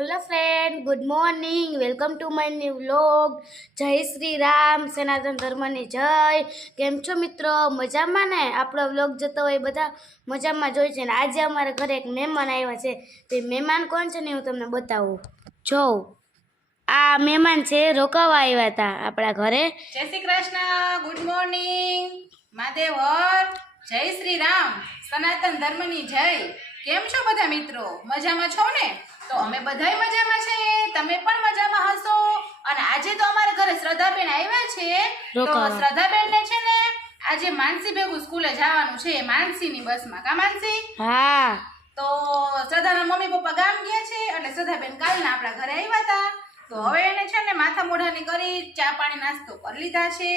Hello friend good morning welcome to my new vlog જય શ્રી રામ સનાતન ધર્મની જય કેમ છો મિત્રો? મજામાં ને? આપણો વ્લોગ જતો હોય બધા મજામાં જોઈ છે ને? આજે અમારા ઘરે એક મહેમાન આવ્યા છે. તે મહેમાન કોણ છે ને હું તમને બતાવું. જો, આ મહેમાન છે, રોકાવા આવ્યા હતા આપણા ઘરે. જય શ્રી કૃષ્ણ. ગુડ મોર્નિંગ મહાદેવ જય શ્રી રામ. સનાતન ધર્મની જય. કેમ છો બધા મિત્રો? મજામાં છો ને? તો અમે બધાય મજામાં છે તમે પણ મજામાં હશો? અને આજે તો અમારા ઘરે શ્રદ્ધાબેન આવ્યા છે. તો. શ્રદ્ધાબેન ને છે ને આજે માનસી ભેગું સ્કૂલે જવાનું છે માનસીની બસમાં. કા માનસી? હા. તો શ્રદ્ધાના મમ્મી પપ્પા ગામ ગયા છે એટલે શ્રદ્ધાબેન કાલના આપણા ઘરે આવ્યા હતા. તો હવે એને છે ને માથા મોઢાની કરી ચા પાણી નાસ્તો કરી લીધા છે.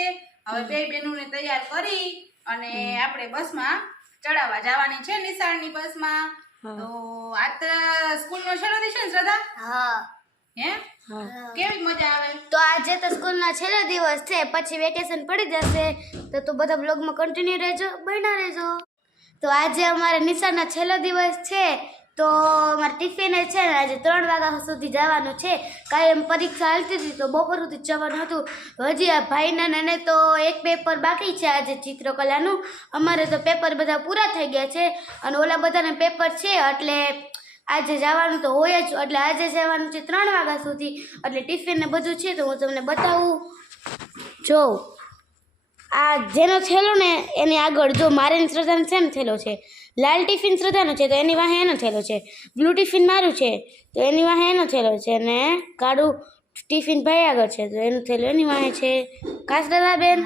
હવે બે બહેનોને તૈયાર કરી અને આપણે બસમાં ચડાવવા જવાની છે નિશાળની બસમાં. તો તો સ્કૂલનો છેલ્લો દિવસ છે ને શ્રદ્ધા? હા. હે? કેવી મજા આવે? તો આજે તો સ્કૂલનો છેલ્લો દિવસ છે પછી વેકેશન પડી જશે તો તું બધા બ્લોગમાં કન્ટિન્યુ રહેજો બન્યા રહેજો. તો આજે અમારે નિશાળનો છેલ્લો દિવસ છે તો ટિફિને છે ને આજે ત્રણ વાગ્યા સુધી જવાનું છે. કાયમ પરીક્ષા હાલતી હતી તો બપોર સુધી જવાનું હતું. હજી આ ભાઈના નાને તો એક પેપર બાકી છે આજે ચિત્રકલાનું. અમારે તો પેપર બધા પૂરા થઈ ગયા છે અને ઓલા બધાને પેપર છે એટલે આજે જવાનું તો હોય જ, એટલે આજે જવાનું છે ત્રણ વાગ્યા સુધી. એટલે ટિફિન ને બધું છે તો હું તમને બતાવું. જો, આ જેનો થેલો ને એની આગળ જો મારે ને સેમ થેલો છે. લાલ ટિફિન શ્રદ્ધાનો છે તો એની વાહે એનો થેલો છે. બ્લુ ટિફિન મારું છે તો એની વાહે એનો થેલો છે ને કાળું ટિફિન ભાઈ આગળ છે તો એનો થેલો એની વાહે છે. કાસરાદા બેન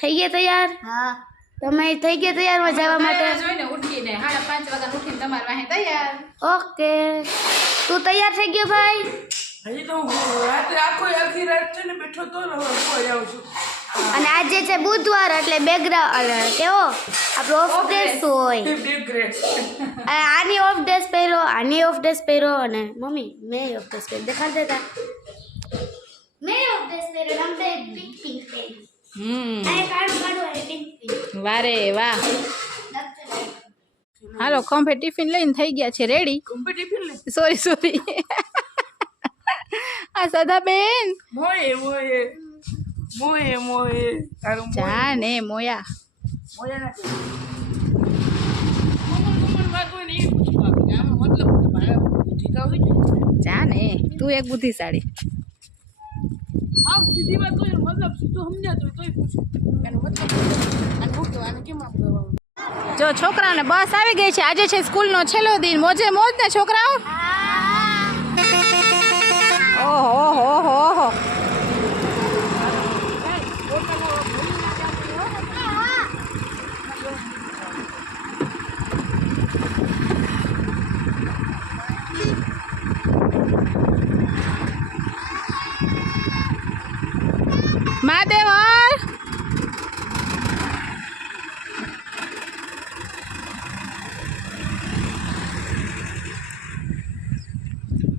થઈ ગયા તૈયાર? હા. તમે થઈ ગયા તૈયારમાં જવા માટે? જોઈને ઉઠીને સાડા પાંચ વાગ્યા ઉઠીને તમારા વાહે તૈયાર. ઓકે. તું તૈયાર થઈ ગયો ભાઈ? હજી તો હું રાત્રે આખો આખી રાત છે ને બેઠો તો ને હવે કોઈ આવું છું. અને આજે છે બુધવાર એટલે બેકગ્રાઉન્ડ કેવો આપણો ઓફ ડેસ હોય. આની ઓફ ડેસ પહેરો આની ઓફ ડેસ પહેરો અને મમ્મી મેં ઓફ ડેસ પહેરો દેખાડ દેતા. મેં ઓફ ડ્રેસ પહેરો અને પિંક પિંક પહેરી. હમ. આ કાઢું કાઢું અને પિંક પિંક વારે વાહ. હાલો કોમ્ફે ટિફિન લઈને થઈ ગયા છે રેડી ટિફિન લે સોરી સોરી આ સદાબેન મોએ મોએ. મોએ મોય તારું મોએ જા ને મોયા મોયા ના કહેવાય. મમ્મા, મમ્માને ને એ પૂછવા આવે કે આમાં મતલબ કે મારે બુદ્ધિ તો એક બુદ્ધિશાળી આવ સીધી વાત હોય મતલબ સીધું સમજાતું તોય પૂછું એનો મતલબ કેમ આમ કરવાનું જો છોકરાઓને બસ આવી ગઈ છે આજે છે સ્કૂલનો છેલ્લો દિન મોજે મોજ ને છોકરાઓ ઓહો હો હો ઓહો મહાદેવ હર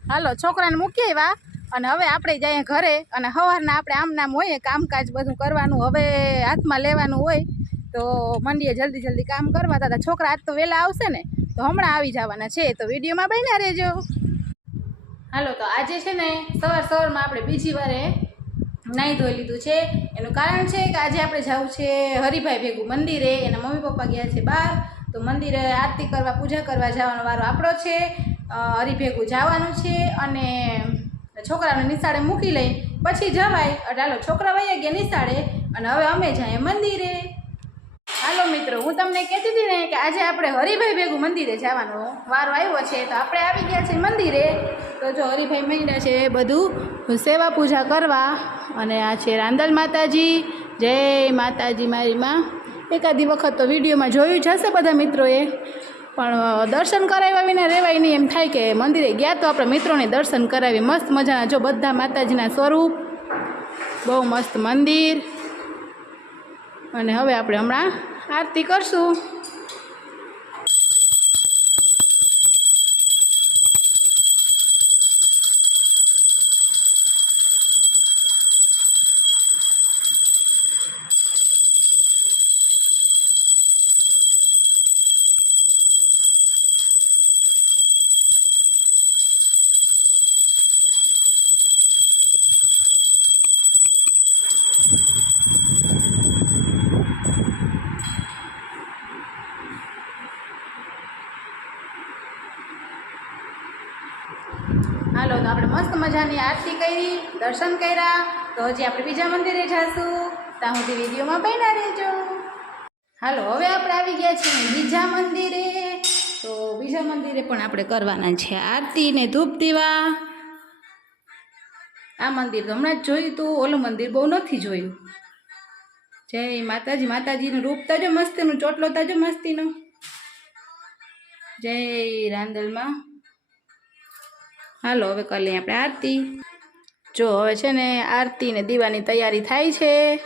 હાલો, છોકરાને મૂકી આવ્યા. અને હવે આપણે જઈએ ઘરે. અને સવારના આપણે આમ નામ હોય કામકાજ બધું કરવાનું. હવે હાથમાં લેવાનું હોય, તો મંડીએ જલ્દી જલ્દી કામ કરવા. હતા છોકરા આજ તો વહેલા આવશે ને, તો હમણાં આવી જવાના છે. તો વિડીયોમાં બન્યા રહેજો. હાલો, તો આજે છે ને, સવાર સવારમાં આપણે બીજી વારે નાહી ધોઈ લીધું છે. એનું કારણ છે કે આજે આપણે જવું છે હરિભાઈ ભેગું મંદિરે. એના મમ્મી પપ્પા ગયા છે બહાર. તો મંદિરે આરતી કરવા, પૂજા કરવા જવાનો વારો આપણો છે. હરિભેગું જવાનું છે અને છોકરાને નિશાળે મૂકી લઈ, પછી જવાય. હાલો, છોકરા વયા ગયા નિશાળે અને હવે અમે જઈએ મંદિરે. હાલો મિત્રો, હું તમને કહેતી હતી ને કે આજે આપણે હરિભાઈ ભેગું મંદિરે જવાનો વારો આવ્યો છે, તો આપણે આવી ગયા છીએ મંદિરે. તો જો હરિભાઈ માંડ્યા છે બધું સેવા પૂજા કરવા અને આ છે રાંદલ માતાજી. જય માતાજી મારી માં. એકાદી વખત તો વિડીયોમાં જોયું જ હશે બધા મિત્રોએ. પણ દર્શન કરાવ્યા વિના રહેવાય નહીં એમ થાય કે મંદિરે ગયા તો આપણે મિત્રોને દર્શન કરાવી મસ્ત મજાના જો બધા માતાજીના સ્વરૂપ. બહુ મસ્ત મંદિર. અને હવે આપણે હમણાં આરતી કરશું. હાલો તો આપણે મસ્ત મજાની આરતી કરી, દર્શન કર્યા. તો હજી આપણે બીજા મંદિરે જઈશું ત્યાં સુધી વિડીયોમાં બન્યા રહેજો. હાલો, હવે આપણે આવી ગયા છીએ બીજા મંદિરે. તો બીજા મંદિરે પણ આપણે કરવાના છે આરતી ને ધૂપ દીવા. આ મંદિર તો હમણાં જ જોયું તું, ઓલું મંદિર બહુ નથી જોયું. જય માતાજી, માતાજીનું રૂપ તાજો મસ્તીનું, ચોટલો તાજો મસ્તીનો. જય રાંદલમાં. હાલો, હવે કરી લઈએ આપણે આરતી. જો, હવે છે ને આરતી ને દીવાની તૈયારી થાય છે.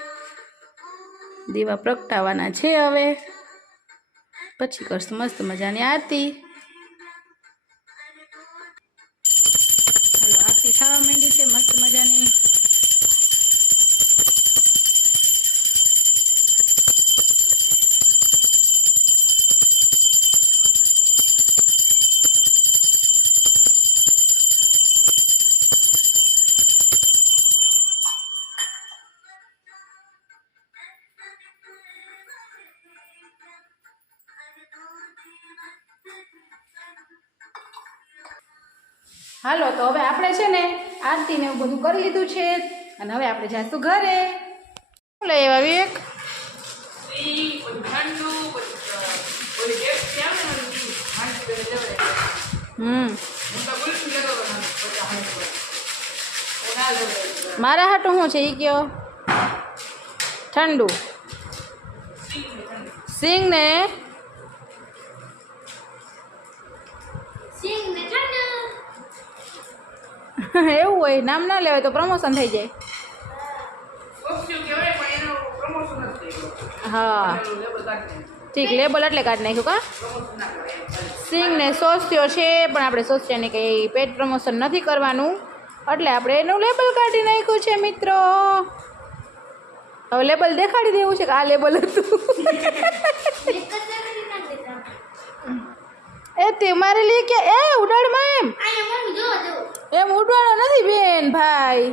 દીવા પ્રગટાવવાના છે હવે. પછી કરશું મસ્ત મજાની આરતી. હાલો, આરતી થવા માંડી છે, મસ્ત મજાની. હાલો, તો હવે આપણે છે ને આરતી ને એવું બધું કરી લીધું છે. અને હવે આપણે જાશું ઘરે. શું લઈ આવ્યા, વિવેક. મારા હાટું શું છે? એ કયો. ઠંડુ. સિંગ ને સિંગ ને ઠંડુ એવું હોય નામ ના લેવાય તો પ્રમોશન થઈ જાય. હા. ઠીક લેબલ એટલે કાઢી નાખ્યું કા. સિંગ ને સોસ્યો છે પણ આપણે સોસ્યાને કંઈ પેટ પ્રમોશન નથી કરવાનું. એટલે આપણે એનું લેબલ કાઢી નાખ્યું છે મિત્રો. હવે લેબલ દેખાડી દેવું છે કે આ લેબલ હતું? જ એ તે મારે લઈ કે એ ઉડાડમાં એમ. જો જોવો એમ ઉડવાનો નથી બેન ભાઈ.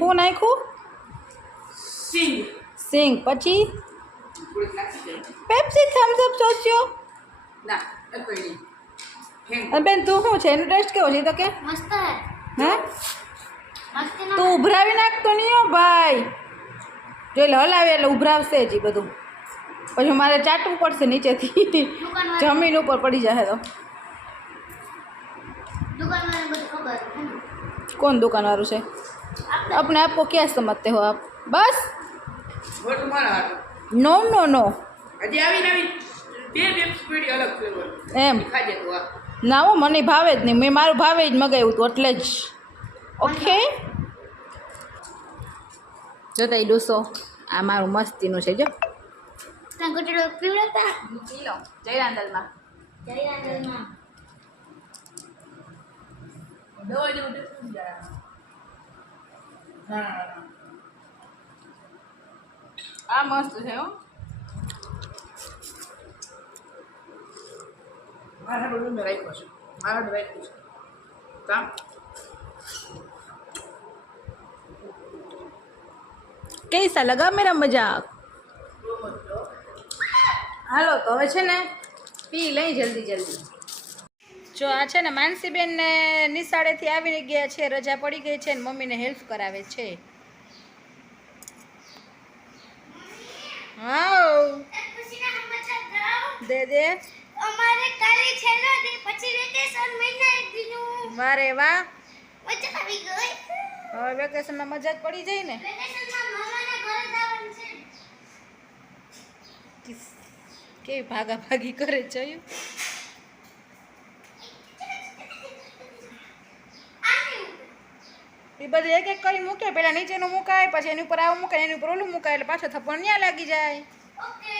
હું નાખ્યું? સિંગ. સિંગ પછી? નાખી. પેપ્સી થમ્સઅપ સોચ્યો? ના, બેન તું શું છે? એનો ટેસ્ટ કેવો છે? તો કે. મસ્ત હે. તું ઉભરાવી નાખતો નહીં હો ભાઈ. જો એટલે હલાવે એટલે ઉભરાવશે જ બધું. પછી મારે ચાટવું પડશે નીચેથી. જમીન ઉપર પડી જશે તો. કોણ દુકાન વાળું છે આપણે. આપો ક્યાં સમજતે હો આપ? બસ. નો નો નો. એમ. ના હો મને ભાવે જ નહીં. મેં મારું ભાવે જ મગાવ્યું હતું એટલે જ. ઓકે? જોતા એ ડોસો. આ મારું મસ્તીનું છે જો. જય રાંદલમાં જય રાંદલમાં લો જય રાંદલમાં જય રાંદલમાં દવા જેવું દેખાતું ને જરા. ના, ના, ના. આ મસ્ત છે હો મારા હાટું મેં રાખ્યો છે મારા હાટું રાખ્યું છે કામ कैसा लगा मेरा मजाक હાલો તો હવે છે ને પી લઈ જલ્દી જલ્દી જો આ છે ને માનસીબેન ને નિશાળેથી આવી ગયા છે રજા પડી ગઈ છે ને મમ્મીને હેલ્પ કરાવે છે. હા દે દે. અમારે કાલે છેલ્લો દી પછી વેકેશન મહિના એક દીનું. વારે વાહ મજા આવી ગઈ. હવે વેકેશનમાં મજા જ પડી જાય ને. વેકેશનમાં મામાના ઘરે જવાનું છે. કેવી ભાગા ભાગી કરે જોયું? એ બધું એક એક કરી મૂકે, પેલા નીચેનું મુકાય, પછી એની ઉપર આવું મૂકાય, એની ઉપર ઓલું મુકાય, એટલે પાછો થપ્પડ ન્યા લાગી જાય. ઓકે